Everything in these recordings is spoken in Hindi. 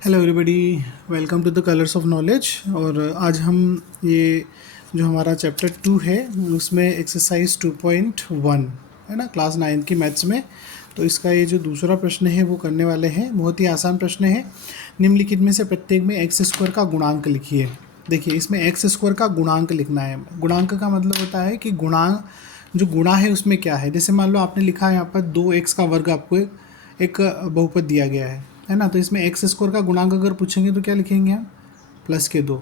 Hello everybody, welcome to the colours of knowledge. और आज हम ये जो हमारा चैप्टर 2 है उसमें एक्सरसाइज 2.1 है ना, क्लास 9 की मैथ्स में। तो इसका ये जो दूसरा प्रश्न है वो करने वाले हैं। बहुत ही आसान प्रश्न है। निम्नलिखित में से प्रत्येक में एक्स स्क्वायर का गुणांक लिखिए। देखिए, इसमें एक्स स्क्वायर का गुणांक लिखना है। गुणांक का मतलब होता है कि गुणांक जो गुणा है उसमें क्या है। जैसे मान लो आपने लिखा है यहाँ पर 2x का वर्ग, आपको एक बहुपद दिया गया है ना। तो इसमें एक्स स्क्वायर का गुणांक अगर पूछेंगे तो क्या लिखेंगे हम? +2।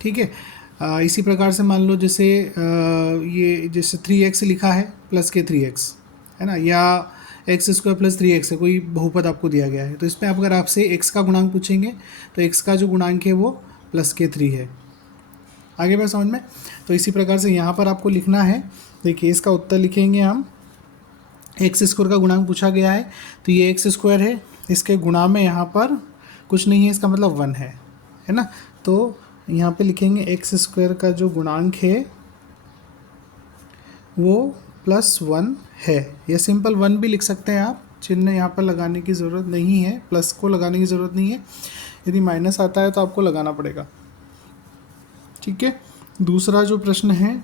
ठीक है। इसी प्रकार से मान लो जैसे ये जैसे 3x लिखा है +3x है ना, या x² + 3x है, कोई बहुपद आपको दिया गया है। तो इसमें अगर आपसे x का गुणांक पूछेंगे तो x का जो गुणांक है वो +3 है। आगे बात समझ में? तो इसी प्रकार से यहाँ पर आपको लिखना है। देखिए, इसका उत्तर लिखेंगे हम। एक्स स्क्वायर का गुणांक पूछा गया है तो ये एक्स स्क्वायर है, इसके गुणा में यहाँ पर कुछ नहीं है, इसका मतलब 1 है ना। तो यहाँ पे लिखेंगे एक्स स्क्वायर का जो गुणांक है वो +1 है, या सिंपल 1 भी लिख सकते हैं आप। चिन्ह यहाँ पर लगाने की ज़रूरत नहीं है, प्लस को लगाने की ज़रूरत नहीं है। यदि माइनस आता है तो आपको लगाना पड़ेगा। ठीक है। दूसरा जो प्रश्न है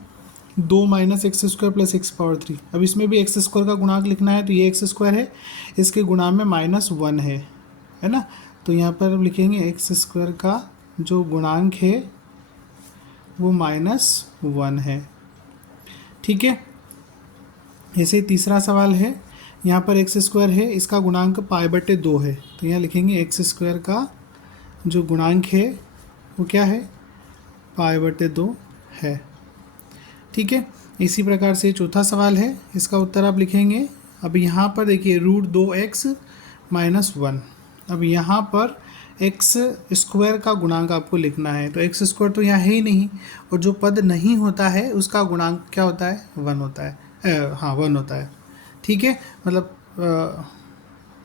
2 - x² + x⁻3। अब इसमें भी एक्स स्क्वायर का गुणांक लिखना है। तो ये एक्स स्क्वायर है, इसके गुणा में -1 है ना। तो यहाँ पर अब लिखेंगे एक्स स्क्वायर का जो गुणांक है वो -1 है। ठीक है। ऐसे तीसरा सवाल है, यहाँ पर एक्स स्क्वायर है, इसका गुणांक π/2 है। तो यहाँ लिखेंगे एक्स स्क्वायर का जो गुणांक है वो क्या है? π/2 है। ठीक है। इसी प्रकार से चौथा सवाल है, इसका उत्तर आप लिखेंगे। अब यहाँ पर देखिए √2x - 1। अब यहाँ पर एक्स स्क्वायर का गुणांक आपको लिखना है। तो एक्स स्क्वायर तो यहाँ है ही नहीं, और जो पद नहीं होता है उसका गुणांक क्या होता है? 1 होता है। 1 होता है। ठीक है। मतलब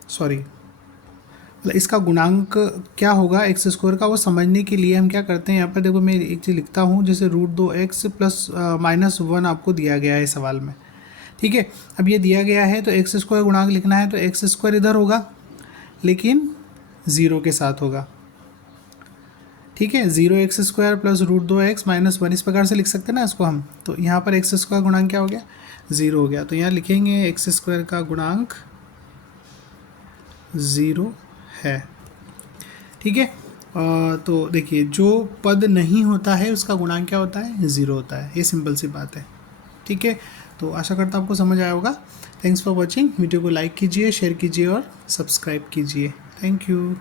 सॉरी, इसका गुणांक क्या होगा एक्स स्क्वायर का, वो समझने के लिए हम क्या करते हैं, यहाँ पर देखो मैं एक चीज़ लिखता हूँ। जैसे √2x + -1 आपको दिया गया है सवाल में। ठीक है। अब ये दिया गया है तो एक्स स्क्वायर गुणांक लिखना है, तो एक्स स्क्वायर इधर होगा लेकिन 0 के साथ होगा। ठीक है। 0x² + √2x - 1, इस प्रकार से लिख सकते हैं ना इसको हम। तो यहाँ पर एक्स स्क्वायर गुणांक क्या हो गया? 0 हो गया। तो यहाँ लिखेंगे एक्स स्क्वायर का गुणांक 0 है। ठीक है। तो देखिए, जो पद नहीं होता है उसका गुणांक क्या होता है? 0 होता है। ये सिंपल सी बात है। ठीक है। तो आशा करता हूँ आपको समझ आया होगा। Thanks for watching. वीडियो को लाइक कीजिए, शेयर कीजिए और सब्सक्राइब कीजिए। Thank you.